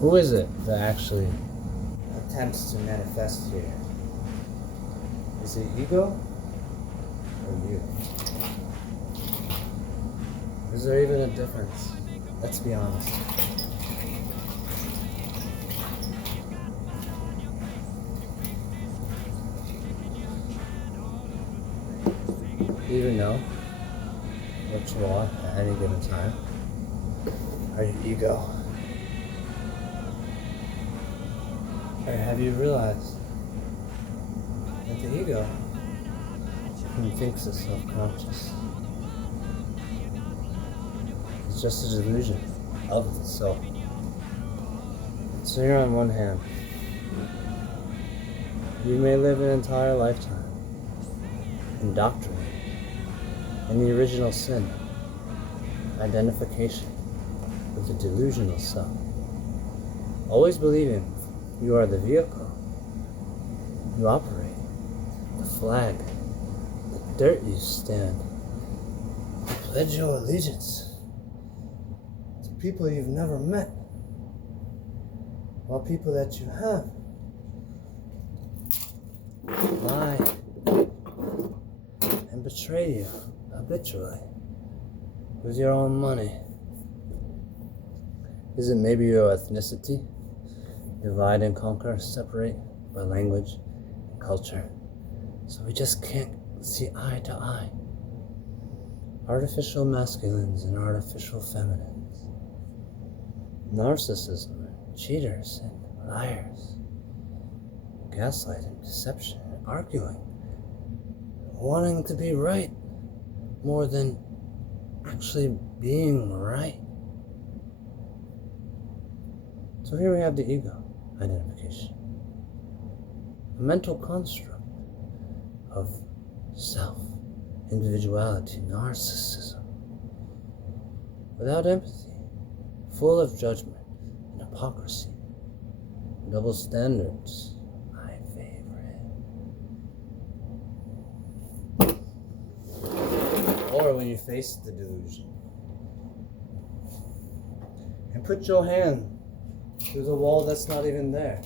Who is it that actually attempts to manifest here? Is it ego or you? Is there even a difference? Let's be honest. Do you even know what you are at any given time? Are you ego? Or have you realized that the ego who thinks is self-conscious is just a delusion of the self? So here on one hand, you may live an entire lifetime indoctrinated in the original sin, identification with the delusional self, always believing you are the vehicle, you operate, the flag, the dirt you stand, you pledge your allegiance to people you've never met, while people that you have lie and betray you habitually with your own money. Is it maybe your ethnicity? Divide and conquer, separate by language and culture, so we just can't see eye to eye. Artificial masculines and artificial feminines, narcissism, cheaters and liars, gaslighting, deception, arguing, wanting to be right more than actually being right. So here we have the ego identification, a mental construct of self, individuality, narcissism, without empathy, full of judgment and hypocrisy, double standards, my favorite. Or when you face the delusion and put your hand through the wall that's not even there,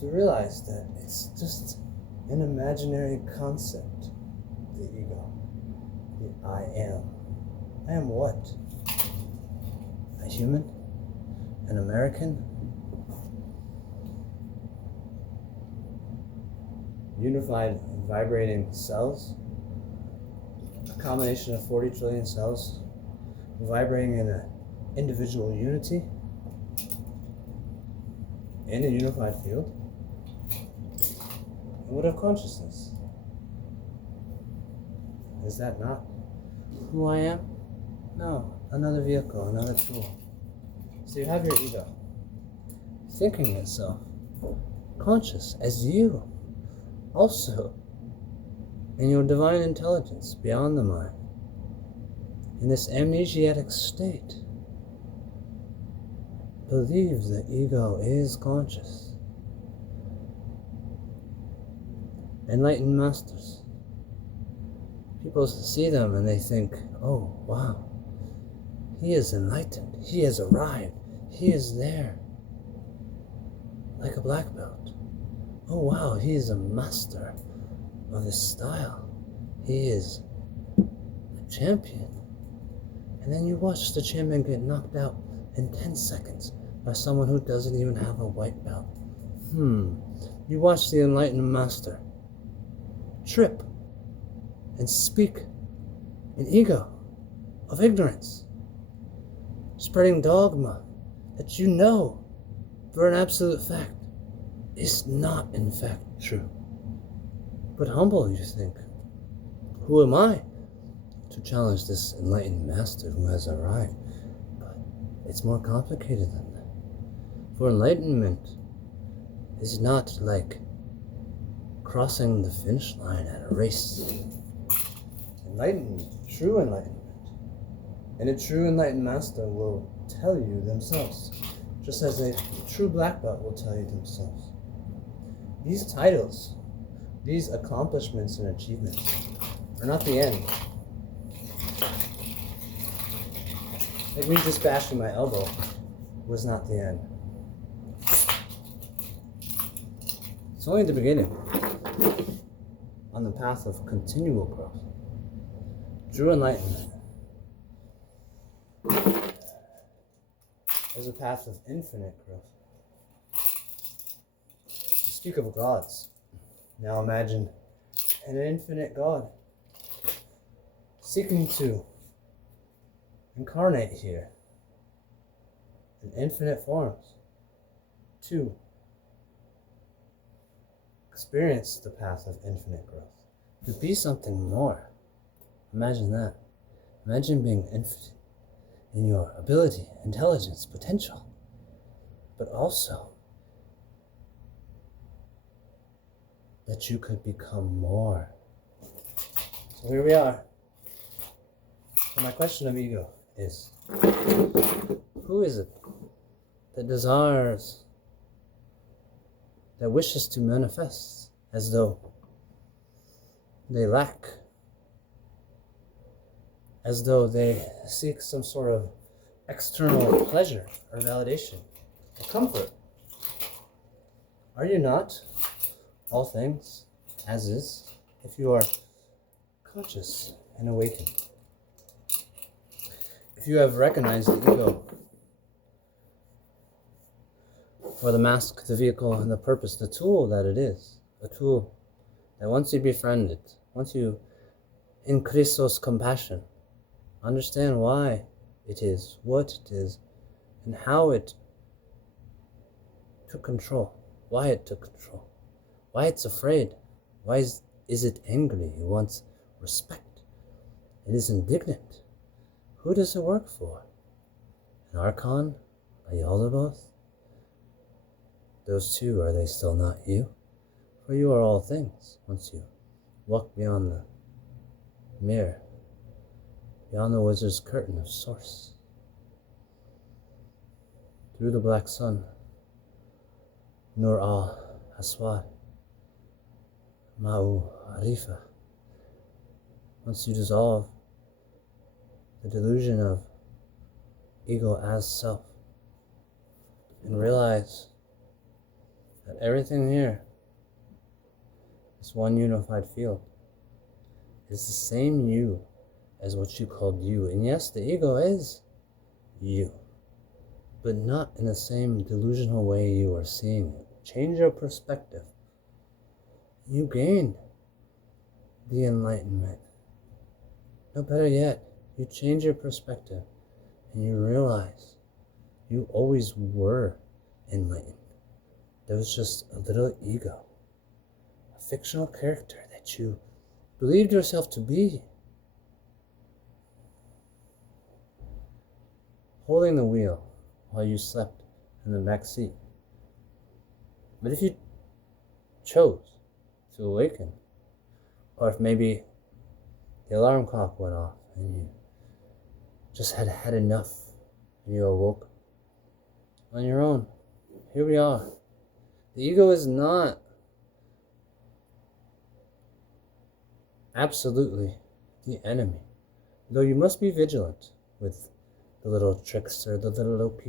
to realize that it's just an imaginary concept, the ego, the I am. I am what? A human? An American? Unified vibrating cells? A combination of 40 trillion cells vibrating in an individual unity? In a unified field? And what of consciousness? Is that not who I am? No, another vehicle, another tool. So you have your ego, thinking itself conscious as you, also in your divine intelligence beyond the mind, in this amnesiatic state. Believe the ego is conscious. Enlightened masters. People see them and they think, oh, wow, he is enlightened. He has arrived. He is there. Like a black belt. Oh, wow, he is a master of his style. He is a champion. And then you watch the champion get knocked out in 10 seconds by someone who doesn't even have a white belt. You watch the enlightened master trip and speak in ego of ignorance, spreading dogma that you know for an absolute fact is not in fact true. But humble, you think. Who am I to challenge this enlightened master who has arrived? But it's more complicated than that. For enlightenment is not like crossing the finish line at a race. Enlightenment, true enlightenment, and a true enlightened master will tell you themselves, just as a true black belt will tell you themselves. These titles, these accomplishments and achievements are not the end. Like me just bashing my elbow was not the end. It's only the beginning on the path of continual growth. True enlightenment is a path of infinite growth. You speak of gods. Now imagine an infinite God seeking to incarnate here in infinite forms to experience the path of infinite growth, to be something more. Imagine that. Imagine being infinite in your ability, intelligence, potential, but also that you could become more. So here we are. So my question of ego is, who is it that desires, that wishes to manifest as though they lack, as though they seek some sort of external pleasure or validation or comfort? Are you not all things as is if you are conscious and awakened? If you have recognized the ego for the mask, the vehicle, and the purpose, the tool that it is, a tool that once you befriend it, once you in Christos compassion, understand why it is, what it is, and how it took control, why it took control, why it's afraid, why is it angry, it wants respect, it is indignant. Who does it work for? An Archon? A Yaldabaoth? Those two, are they still not you? For you are all things once you walk beyond the mirror, beyond the wizard's curtain of source, through the black sun, Nur al-Aswad, Ma'u Arifa. Once you dissolve the delusion of ego as self and realize that everything here is one unified field, is the same you as what you called you. And yes, the ego is you, but not in the same delusional way you are seeing it. Change your perspective. You gain the enlightenment. No, better yet, you change your perspective and you realize you always were enlightened. There was just a little ego, a fictional character that you believed yourself to be, holding the wheel while you slept in the back seat. But if you chose to awaken, or if maybe the alarm clock went off and you just had had enough and you awoke on your own, here we are. The ego is not absolutely the enemy, though you must be vigilant with the little trickster, the little OP.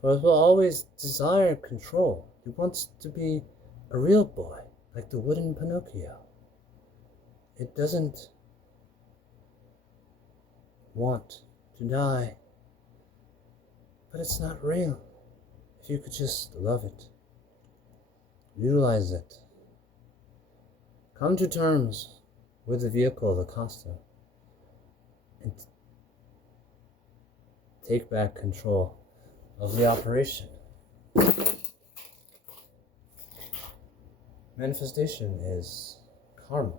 For it will always desire control. It wants to be a real boy, like the wooden Pinocchio. It doesn't want to die, but it's not real. If you could just love it, utilize it, come to terms with the vehicle, the costume, and take back control of the operation. Manifestation is karma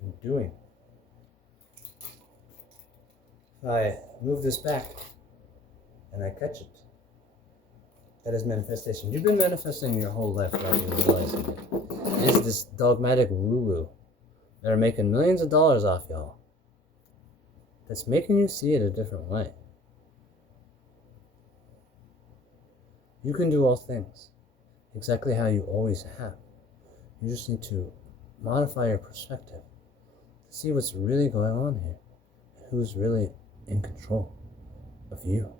and doing. If I move this back and I catch it, that is manifestation. You've been manifesting your whole life without even realizing it. It is this dogmatic woo-woo that are making millions of dollars off y'all that's making you see it a different way. You can do all things exactly how you always have. You just need to modify your perspective to see what's really going on here and who's really in control of you.